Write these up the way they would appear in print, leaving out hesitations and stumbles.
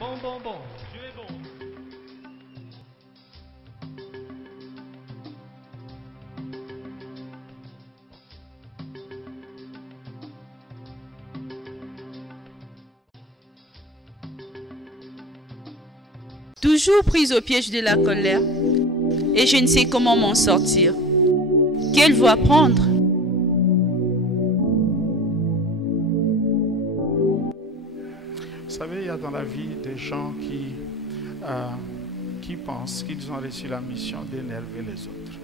Bon, bon. Dieu est bon. Toujours prise au piège de la colère, et je ne sais comment m'en sortir. Quelle voie prendre? Vous savez, il y a dans la vie des gens qui pensent qu'ils ont reçu la mission d'énerver les autres.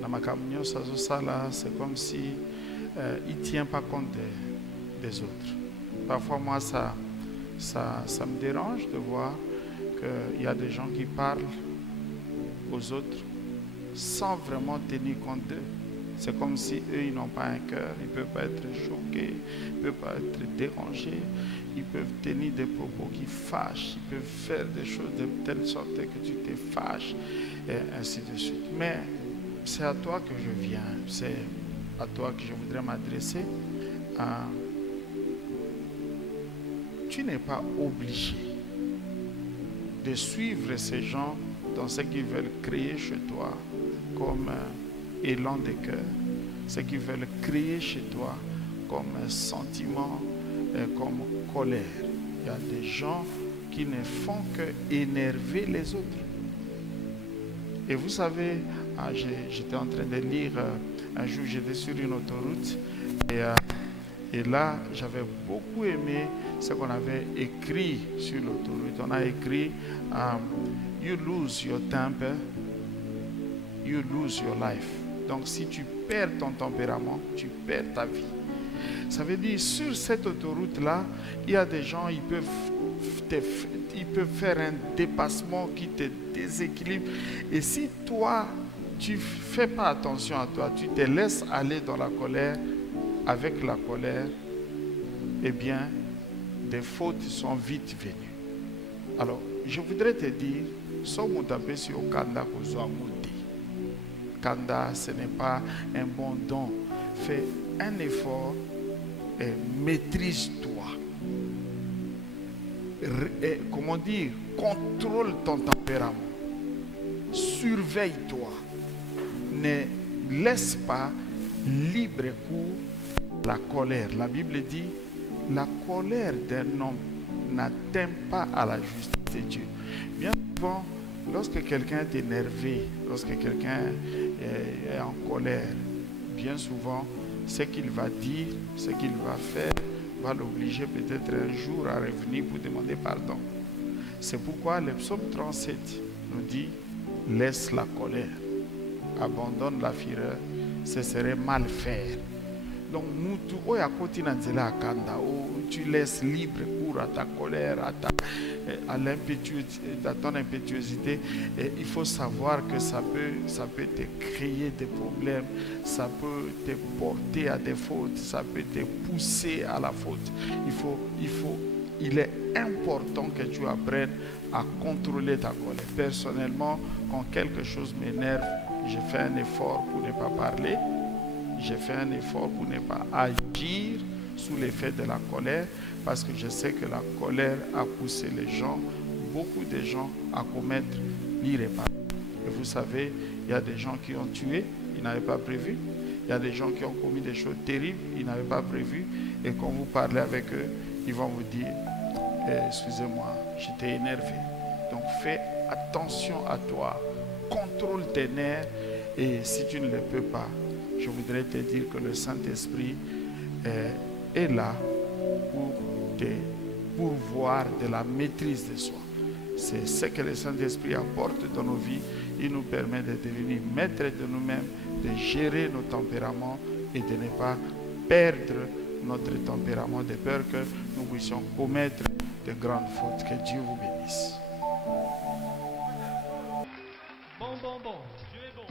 Dans ma communion, c'est comme si il ne tient pas compte des autres. Parfois, moi, ça me dérange de voir qu'il y a des gens qui parlent aux autres sans vraiment tenir compte d'eux. C'est comme si eux, ils n'ont pas un cœur, ils ne peuvent pas être choqués, ils ne peuvent pas être dérangés, ils peuvent tenir des propos qui fâchent, ils peuvent faire des choses de telle sorte que tu te fâches, et ainsi de suite. Mais c'est à toi que je viens, c'est à toi que je voudrais m'adresser. Tu n'es pas obligé de suivre ces gens dans ce qu'ils veulent créer chez toi comme élan de cœur, ce qu'ils veulent créer chez toi comme un sentiment, comme colère. Il y a des gens qui ne font que énerver les autres. Et vous savez, j'étais en train de lire, un jour j'étais sur une autoroute et là j'avais beaucoup aimé ce qu'on avait écrit sur l'autoroute. On a écrit You lose your temper, you lose your life. Donc si tu perds ton tempérament, tu perds ta vie. Ça veut dire, sur cette autoroute-là, il y a des gens, ils peuvent faire un dépassement qui te déséquilibre. Et si toi, tu ne fais pas attention à toi, tu te laisses aller dans la colère, avec la colère, eh bien, des fautes sont vite venues. Alors, je voudrais te dire, sommes tapés sur Kanda Kozoamouti. Kanda, ce n'est pas un bon don. Fais un effort et maîtrise-toi. Comment dire, contrôle ton tempérament. Surveille-toi. Ne laisse pas libre cours la colère. La Bible dit, la colère d'un homme n'atteint pas à la justice de Dieu. Bien souvent, lorsque quelqu'un est énervé, lorsque quelqu'un est en colère, bien souvent, ce qu'il va dire, ce qu'il va faire, va l'obliger peut-être un jour à revenir pour demander pardon. C'est pourquoi le psaume 37 nous dit, laisse la colère, abandonne la fureur, ce serait mal faire. Donc, tu laisses libre cours à ta colère, à ton impétuosité. Et il faut savoir que ça peut te créer des problèmes, ça peut te porter à des fautes, ça peut te pousser à la faute. Il est important que tu apprennes à contrôler ta colère. Personnellement, quand quelque chose m'énerve, je fais un effort pour ne pas parler. J'ai fait un effort pour ne pas agir sous l'effet de la colère, parce que je sais que la colère a poussé les gens, beaucoup de gens, à commettre l'irréparable. Et vous savez, il y a des gens qui ont tué, ils n'avaient pas prévu. Il y a des gens qui ont commis des choses terribles, ils n'avaient pas prévu. Et quand vous parlez avec eux, ils vont vous dire, excusez-moi, j'étais énervé. Donc fais attention à toi, contrôle tes nerfs, et si tu ne le peux pas, je voudrais te dire que le Saint-Esprit est là pour te pourvoir de la maîtrise de soi. C'est ce que le Saint-Esprit apporte dans nos vies. Il nous permet de devenir maîtres de nous-mêmes, de gérer nos tempéraments et de ne pas perdre notre tempérament, de peur que nous puissions commettre de grandes fautes. Que Dieu vous bénisse. Bon. Dieu est bon.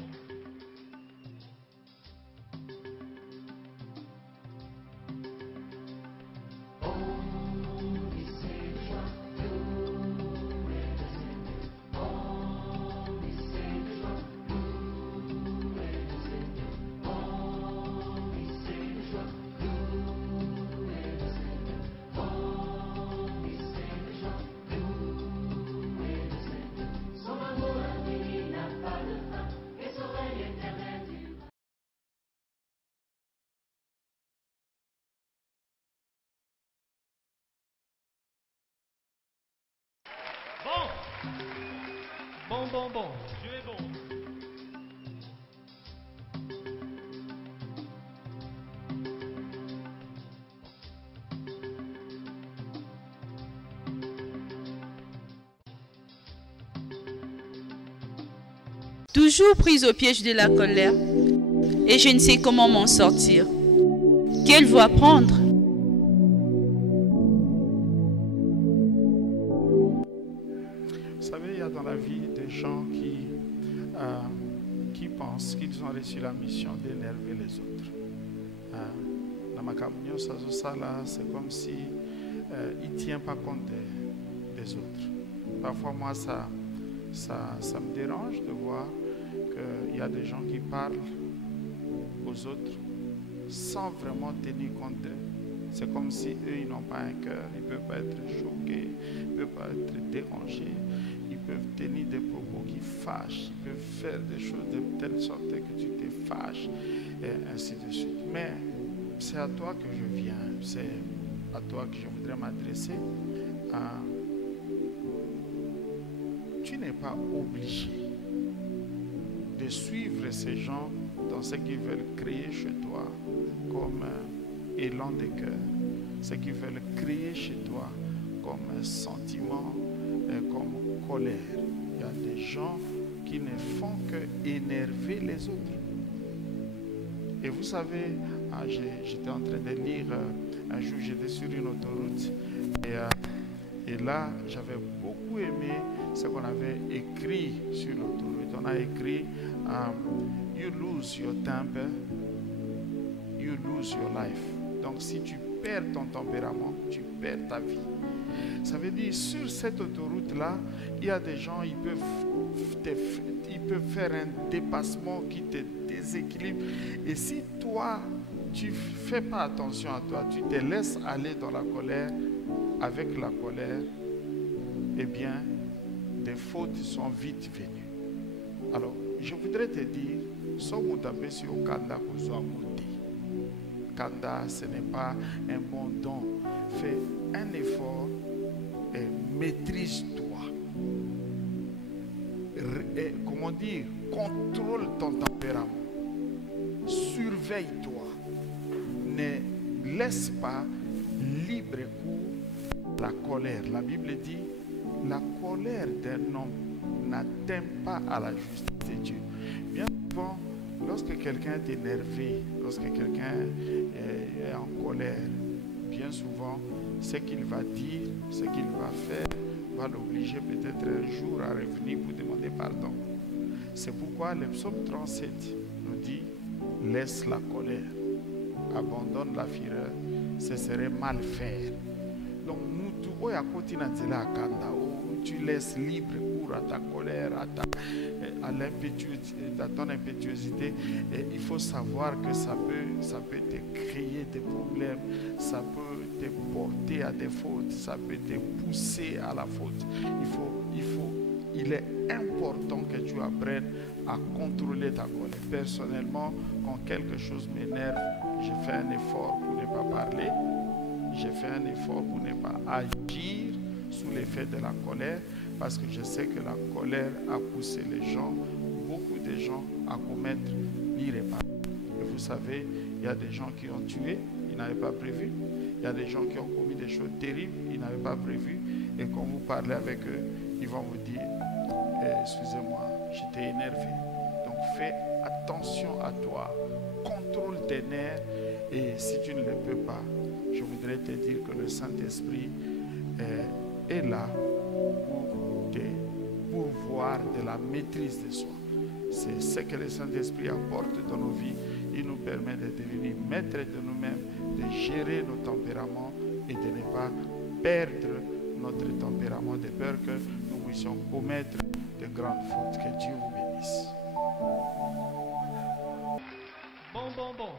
Bon, bon, bon, Dieu est bon. Toujours prise au piège de la colère, et je ne sais comment m'en sortir. Quelle voie prendre? Vous savez, il y a dans la vie des gens qui pensent qu'ils ont reçu la mission d'énerver les autres. Dans ma camion, c'est comme si il ne tient pas compte des autres. Parfois, moi, ça me dérange de voir qu'il y a des gens qui parlent aux autres sans vraiment tenir compte d'eux. C'est comme si eux, ils n'ont pas un cœur, ils ne peuvent pas être choqués, ils ne peuvent pas être dérangés, ils peuvent tenir des propos qui fâchent, ils peuvent faire des choses de telle sorte que tu te fâches, et ainsi de suite. Mais c'est à toi que je viens, c'est à toi que je voudrais m'adresser. Tu n'es pas obligé de suivre ces gens dans ce qu'ils veulent créer chez toi comme élan de cœur, ce qu'ils veulent créer chez toi comme sentiment, comme colère. Il y a des gens qui ne font que énerver les autres. Et vous savez, j'étais en train de lire, un jour j'étais sur une autoroute et là j'avais beaucoup aimé ce qu'on avait écrit sur l'autoroute. On a écrit You lose your temper, you lose your life. Donc si tu perds ton tempérament, tu perds ta vie. Ça veut dire sur cette autoroute-là, il y a des gens, ils peuvent faire un dépassement qui te déséquilibre. Et si toi, tu ne fais pas attention à toi, tu te laisses aller dans la colère, avec la colère, eh bien, des fautes sont vite venues. Alors, je voudrais te dire, sommes tapés sur Kanda Kouzoamouti. Kanda, ce n'est pas un bon don. Fais un effort et maîtrise-toi. Comment dire, contrôle ton tempérament. Surveille-toi. Ne laisse pas libre cours la colère. La Bible dit, la colère d'un homme n'atteint pas à la justice de Dieu. Bien souvent, lorsque quelqu'un est énervé, lorsque quelqu'un est en colère, bien souvent, ce qu'il va dire, ce qu'il va faire, va l'obliger peut-être un jour à revenir pour demander pardon. C'est pourquoi le psaume 37 nous dit, laisse la colère, abandonne la fureur, ce serait mal faire. Donc, tu laisses libre cours à ta colère, à ton impétuosité. Et il faut savoir que ça peut te créer des problèmes, ça peut te porter à des fautes, ça peut te pousser à la faute. Il est important que tu apprennes à contrôler ta colère. Personnellement, quand quelque chose m'énerve, je fais un effort pour ne pas parler. J'ai fait un effort pour ne pas agir sous l'effet de la colère, parce que je sais que la colère a poussé les gens, beaucoup de gens, à commettre l'irréparable. Et vous savez, il y a des gens qui ont tué, ils n'avaient pas prévu. Il y a des gens qui ont commis des choses terribles, ils n'avaient pas prévu. Et quand vous parlez avec eux, ils vont vous dire, excusez-moi, j'étais énervé. Donc fais attention à toi, contrôle tes nerfs, et si tu ne le peux pas, je voudrais te dire que le Saint-Esprit est là pour te pourvoir de la maîtrise de soi. C'est ce que le Saint-Esprit apporte dans nos vies. Il nous permet de devenir maîtres de nous-mêmes, de gérer nos tempéraments et de ne pas perdre notre tempérament de peur que nous puissions commettre de grandes fautes. Que Dieu vous bénisse. Bon, bon, bon.